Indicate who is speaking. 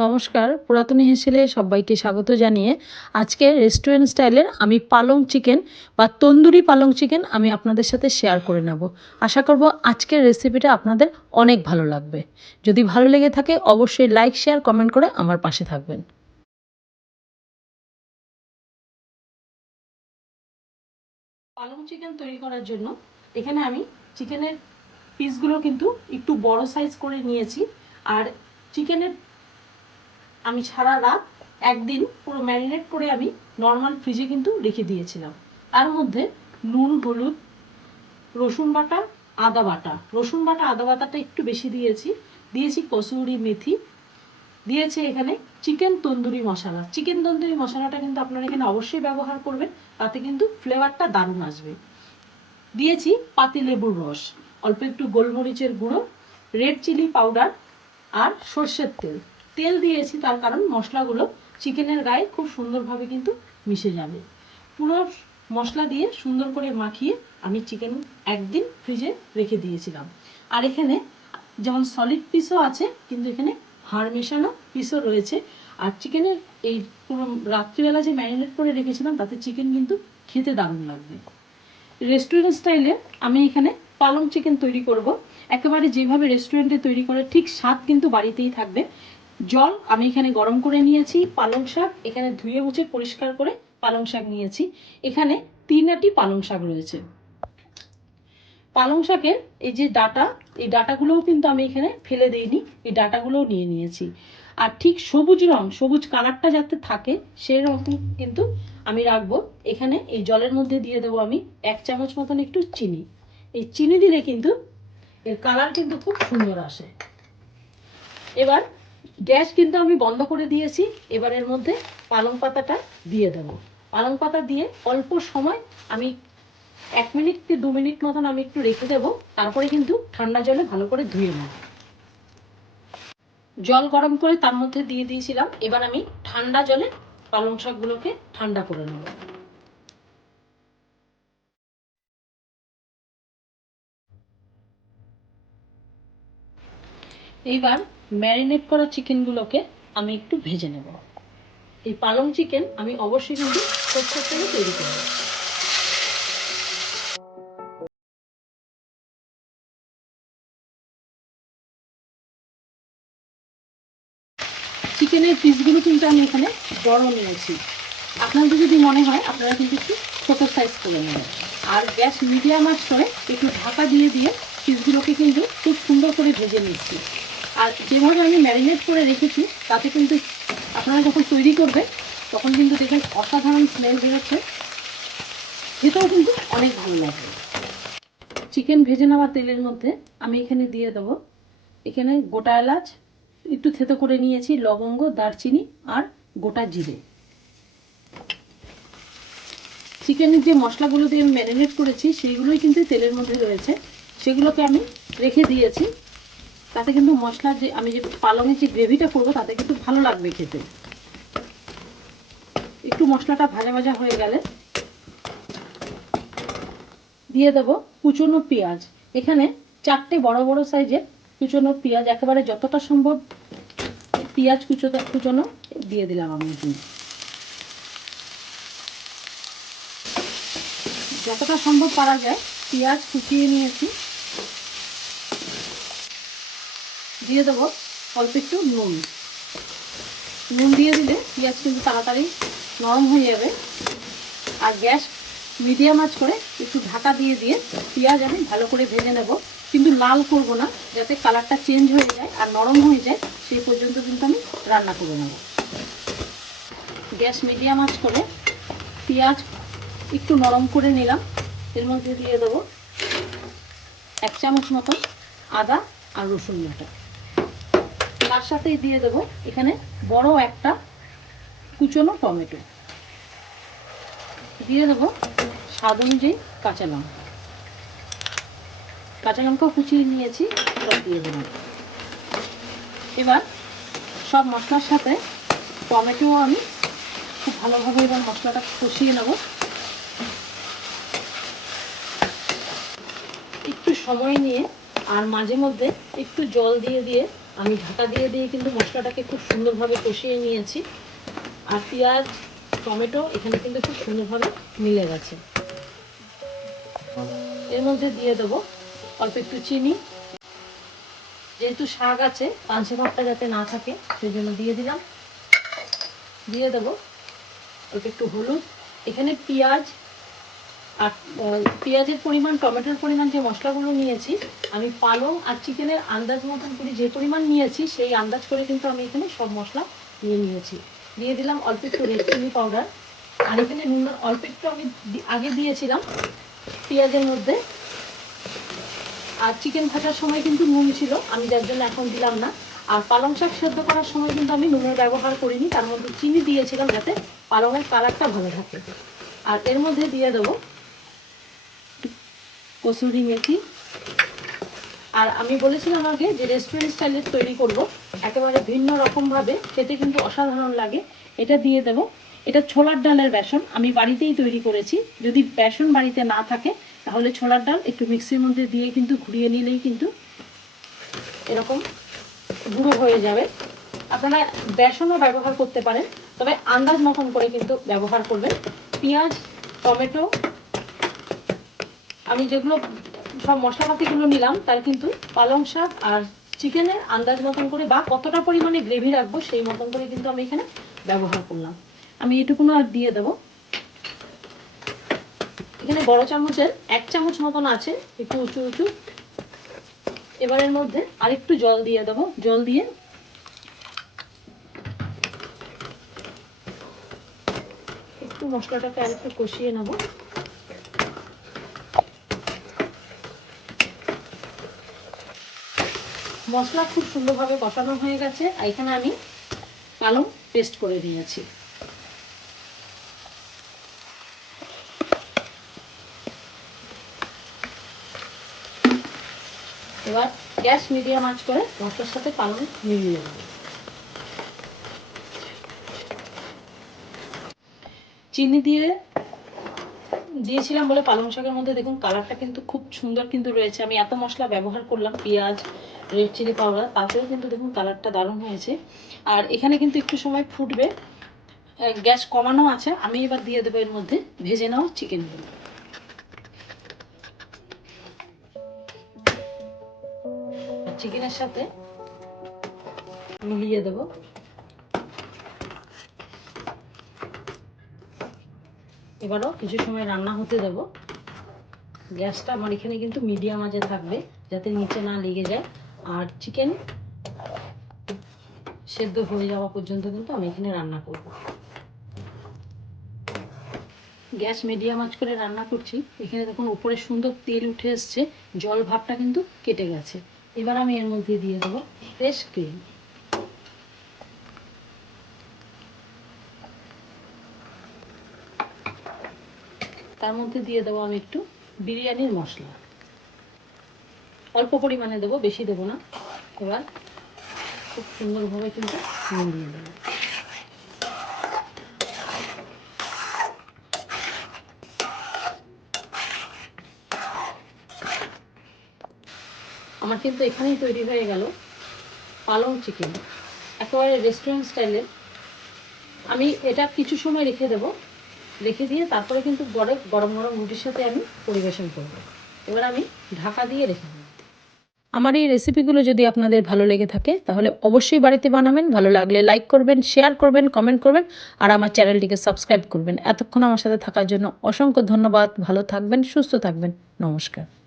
Speaker 1: নমস্কার, পুরাতনী হেসেলে সবাইকে স্বাগত জানিয়ে আজকে রেস্টুরেন্ট স্টাইলের আমি পালং চিকেন বা তন্দুরি পালং চিকেন আমি আপনাদের সাথে শেয়ার করে নেব। আশা করব আজকের রেসিপিটা আপনাদের অনেক ভালো লাগবে। যদি ভালো লেগে থাকে, অবশ্যই লাইক শেয়ার কমেন্ট করে আমার পাশে থাকবেন। চিকেন তৈরি করার জন্য এখানে আমি চিকেনের পিসগুলো কিন্তু একটু বড় সাইজ করে নিয়েছি। আর চিকেনের আমি সারা রাত একদিন পুরো ম্যারিনেট করে আমি নর্মাল ফ্রিজে কিন্তু রেখে দিয়েছিলাম। তার মধ্যে নুন, হলুদ, রসুন বাটা, আদা বাটা। রসুন বাটা, আদা বাটাটা একটু বেশি দিয়েছি। দিয়েছি কসুরি মেথি। দিয়েছি এখানে চিকেন তন্দুরি মশলা। চিকেন তন্দুরি মশলাটা কিন্তু আপনারা এখানে অবশ্যই ব্যবহার করবেন, তাতে কিন্তু ফ্লেভারটা দারুণ আসবে। দিয়েছি পাতিলেবুর রস, অল্প একটু গোলমরিচের গুঁড়ো রেড চিলি পাউডার আর সর্ষের তেল। তেল দিয়েছি তার কারণ মশলাগুলো চিকেনের গায়ে খুব সুন্দরভাবে কিন্তু মিশে যাবে। পুরো মশলা দিয়ে সুন্দর করে মাখিয়ে আমি চিকেন একদিন ফ্রিজে রেখে দিয়েছিলাম। আর এখানে যেমন সলিড পিসও আছে, কিন্তু এখানে হাড় মেশানো পিসও রয়েছে। আর চিকেনের এই পুরো রাত্রিবেলা যে ম্যারিনেট করে রেখেছিলাম, তাতে চিকেন কিন্তু খেতে দারুণ লাগবে। রেস্টুরেন্ট স্টাইলে আমি এখানে পালং চিকেন তৈরি করব। একেবারে যেভাবে রেস্টুরেন্টে তৈরি করে, ঠিক স্বাদ কিন্তু বাড়িতেই থাকবে। জল আমি এখানে গরম করে নিয়েছি, পালং শাক এখানে ধুয়ে মুছে পরিষ্কার করে পালং শাক নিয়েছি। এখানে তিন আটি পালং শাক রয়েছে। পালং শাকের এই যে ডাটা, এই ডাটাগুলোও কিন্তু আমি এখানে ফেলে দিইনি, এই ডাটাগুলোও নিয়ে নিয়েছি। আর ঠিক সবুজ রং, সবুজ কালারটা যাতে থাকে, সেই রকম কিন্তু আমি রাখব। এখানে এই জলের মধ্যে দিয়ে দেবো আমি এক চামচ মতন একটু চিনি। এই চিনি দিলে কিন্তু এর কালার কিন্তু খুব সুন্দর আসে। এবার গ্যাস কিন্তু আমি বন্ধ করে দিয়েছি, এবার এর মধ্যে পালং পাতাটা দিয়ে দেবো। পালং পাতা দিয়ে অল্প সময় আমি এক মিনিট কি দু মিনিট মতন আমি একটু রেখে দেবো, তারপরে কিন্তু ঠান্ডা জলে ভালো করে ধুয়ে নেব। জল গরম করে তার মধ্যে দিয়ে দিয়েছিলাম, এবার আমি ঠান্ডা জলে পালং শাকগুলোকে ঠান্ডা করে নেব। এইবার ম্যারিনেট করা চিকেনগুলোকে আমি একটু ভেজে নেব। এই পালং চিকেন আমি অবশ্যই কিন্তু সরষের তেলে তৈরি করব। চিকেনের পিসগুলো কিন্তু আমি এখানে বড় নিয়েছি। আপনাদের যদি মনে হয়, আপনারা কিন্তু একটু ছোটো সাইজ করে নেবেন। আর গ্যাস মিডিয়াম আঁচ করে একটু ঢাকা দিয়ে দিয়ে পিসগুলোকে কিন্তু খুব সুন্দর করে ভেজে নিচ্ছি। আর যেভাবে আমি ম্যারিনেট করে রেখেছি, তাতে কিন্তু আপনারা যখন তৈরি করবে তখন কিন্তু দেখবেন অসাধারণ স্মেল বেরোচ্ছে। খেতেও কিন্তু অনেক ভালো লাগবে চিকেন ভেজে নেওয়া তেলের মধ্যে আমি এখানে দিয়ে দেবো। এখানে গোটা এলাচ একটু থেতো করে নিয়েছি লবঙ্গ, দারচিনি আর গোটা জিরে। চিকেনের যে মশলাগুলো দিয়ে আমি ম্যারিনেট করেছি, সেইগুলোই কিন্তু তেলের মধ্যে রয়েছে। সেগুলোকে আমি রেখে দিয়েছি। তাতে কিন্তু মশলা যে, আমি যে পালংয়ের যে গ্রেভিটা করব, তাতে কিন্তু ভালো লাগবে খেতে। একটু মশলাটা ভাজা ভাজা হয়ে গেলে দিয়ে দেবো কুচনো পেঁয়াজ। এখানে চারটে বড় বড় সাইজের কুচনো পেঁয়াজ, একেবারে যতটা সম্ভব পেঁয়াজ কুচোটা কুচনো দিয়ে দিলাম আমি যতটা সম্ভব পারা যায়, পেঁয়াজ কুচিয়ে নিয়েছি। দিয়ে দেবো অল্প একটু নুন। নুন দিয়ে দিলে পেঁয়াজ কিন্তু তাড়াতাড়ি নরম হয়ে যাবে। আর গ্যাস মিডিয়াম আঁচ করে একটু ঢাকা দিয়ে দিয়ে পেঁয়াজ আমি ভালো করে ভেজে নেব। কিন্তু লাল করব না, যাতে কালারটা চেঞ্জ হয়ে যায় আর নরম হয়ে যায়, সেই পর্যন্ত কিন্তু আমি রান্না করে নেব। গ্যাস মিডিয়াম আঁচ করে পেঁয়াজ একটু নরম করে নিলাম, এর মধ্যে দিয়ে দেবো এক চামচ মতো আদা আর রসুন বাটা। তার সাথেই দিয়ে দেবো এখানে বড় একটা কুচনো টমেটো। দিয়ে দেবো স্বাদ অনুযায়ী কাঁচা লঙ্কা। কাঁচা লঙ্কাও কুচিয়ে নিয়েছি, সব দিয়ে দেবো। এবার সব মশলার সাথে টমেটো আমি খুব ভালোভাবে এবার মশলাটা কষিয়ে নেব। একটু সময় নিয়ে আর মাঝে মধ্যে একটু জল দিয়ে দিয়ে, আমি ঢাকা দিয়ে দিয়ে কিন্তু মশলাটাকে খুব সুন্দরভাবে কষিয়ে নিয়েছি। আর পেঁয়াজ, টমেটো এখানে কিন্তু খুব সুন্দরভাবে মিলে গেছে। এর মধ্যে দিয়ে দেবো অল্প একটু চিনি। যেহেতু শাক আছে পাঁচে ভাতটা যাতে না থাকে, সেই জন্য দিয়ে দিলাম। দিয়ে দেবো অল্প একটু হলুদ। এখানে পেঁয়াজ আর পেঁয়াজের পরিমাণ, টমেটোর পরিমাণ যে মশলাগুলো নিয়েছি, আমি পালং আর চিকেনের আন্দাজ মতন করে যে পরিমাণ নিয়েছি, সেই আন্দাজ করে কিন্তু আমি এখানে সব মশলা নিয়ে নিয়েছি। দিয়ে দিলাম অল্প একটু রেড চিলি পাউডার। আর এখানে নুন, অল্প একটু আমি আগে দিয়েছিলাম পেঁয়াজের মধ্যে আর চিকেন ভাজার সময় কিন্তু নুন ছিল, আমি যার জন্য এখন দিলাম না। আর পালং শাক সেদ্ধ করার সময় কিন্তু আমি নুনের ব্যবহার করিনি, তার মধ্যে চিনি দিয়েছিলাম যাতে পালংয়ের কালারটা ভালো থাকে। আর এর মধ্যে দিয়ে দেবো কসুরি মেথি। আর আমি বলেছিলাম আগে যে রেস্টুরেন্ট স্টাইলের তৈরি করব, একেবারে ভিন্ন রকমভাবে, খেতে কিন্তু অসাধারণ লাগে। এটা দিয়ে দেবো। এটা ছোলার ডালের বেসন, আমি বাড়িতেই তৈরি করেছি। যদি বেসন বাড়িতে না থাকে তাহলে ছোলার ডাল একটু মিক্সির মধ্যে দিয়ে কিন্তু ঘুরিয়ে নিলেই কিন্তু এরকম গুঁড়ো হয়ে যাবে। আপনারা বেসনও ব্যবহার করতে পারেন, তবে আন্দাজ মতন করে কিন্তু ব্যবহার করবেন। পেঁয়াজ, টমেটো, আমি যেগুলো সব মশলাপাতিগুলো নিলাম, তার কিন্তু পালং শাক আর চিকেনের আন্দাজ মতন করে বা কতটা পরিমাণে গ্রেভি রাখব সেই মতন করে কিন্তু আমি এখানে ব্যবহার করলাম। আমি এটুকুনো আর দিয়ে দেবো। এখানে বড় চামচের এক চামচ মতন আছে, একটু উঁচু উঁচু। এবারের মধ্যে আরেকটু জল দিয়ে দেবো, জল দিয়ে। একটু মশলাটাকে আরেকটু কষিয়ে নেব। মশলা খুব সুন্দরভাবে কষানো হয়ে গেছে এখানে আমি পালং পেস্ট করে নিয়েছি। এবার গ্যাস মিডিয়াম আঁচ করে মশলার সাথে পালং মিলিয়ে দেবো চিনি দিয়ে দিয়েছিলাম বলে পালং শাকের মধ্যে, দেখুন কালারটা কিন্তু খুব সুন্দর কিন্তু রয়েছে। আমি এত মশলা ব্যবহার করলাম, পেঁয়াজ, রেড চিলি পাউডার, তাতেও কিন্তু দেখুন কালারটা দারুণ হয়েছে। আর এখানে কিন্তু একটু সময় ফুটবে। গ্যাস কমানো আছে, আমি এবার দিয়ে দেবো এর মধ্যে, ভেজে নেওয়া চিকেনগুলো চিকেনের সাথে মিলিয়ে দেবো। এবারও কিছু সময় রান্না হতে দেব। গ্যাসটা আমার এখানে কিন্তু মিডিয়াম আঁচে থাকবে, যাতে নিচে না লেগে যায়। আর চিকেন সেদ্ধ হয়ে যাওয়া পর্যন্ত কিন্তু আমি এখানে রান্না করব। গ্যাস মিডিয়াম আঁচ করে রান্না করছি। এখানে দেখুন উপরে সুন্দর তেল উঠে এসছে, জল ভাবটা কিন্তু কেটে গেছে। এবার আমি এর মধ্যে দিয়ে দেবো ফ্রেশ ক্রিম তার মধ্যে দিয়ে দেবো আমি একটু বিরিয়ানির মশলা। অল্প পরিমাণে দেবো, বেশি দেবো না। এবার খুব সুন্দরভাবে কিন্তু দিয়ে দেবো আমার কিন্তু এখানেই তৈরি হয়ে গেল পালং চিকেন। একেবারে রেস্টুরেন্ট স্টাইলের আমি এটা কিছু সময় রেখে দেবো। রেখে দিয়ে তারপরে কিন্তু বড় গরম গরম রুটির সাথে আমি পরিবেশন করব। এবার আমি ঢাকা দিয়ে রেখে দেবো। আমার এই রেসিপিগুলো যদি আপনাদের ভালো লেগে থাকে, তাহলে অবশ্যই বাড়িতে বানাবেন। ভালো লাগলে লাইক করবেন শেয়ার করবেন কমেন্ট করবেন, আর আমার চ্যানেলটিকে সাবস্ক্রাইব করবেন। এতক্ষণ আমার সাথে থাকার জন্য অসংখ্য ধন্যবাদ। ভালো থাকবেন, সুস্থ থাকবেন। নমস্কার।